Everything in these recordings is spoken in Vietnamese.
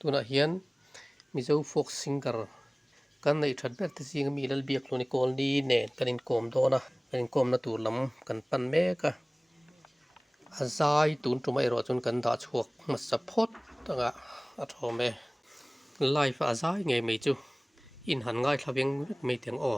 tuna hian mizo folk singer kan nei that ber te sing mi lal biak luni kol ni nen kanin kom dona kanin kom na tur lam kan pan meka azai tun tumai ro chun kan da chuak ma support tanga a thome life azai nge mei chu in han ngai thlaweng mei teng o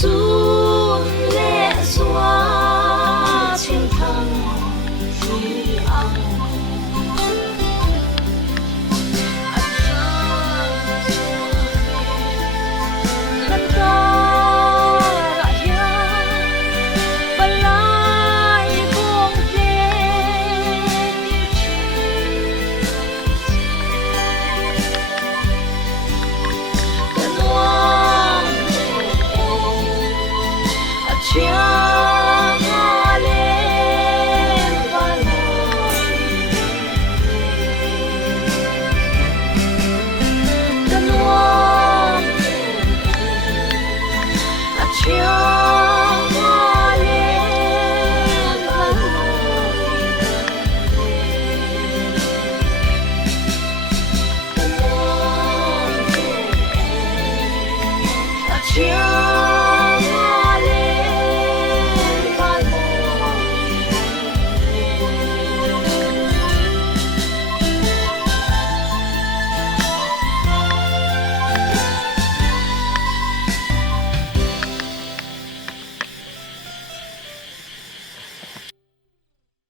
to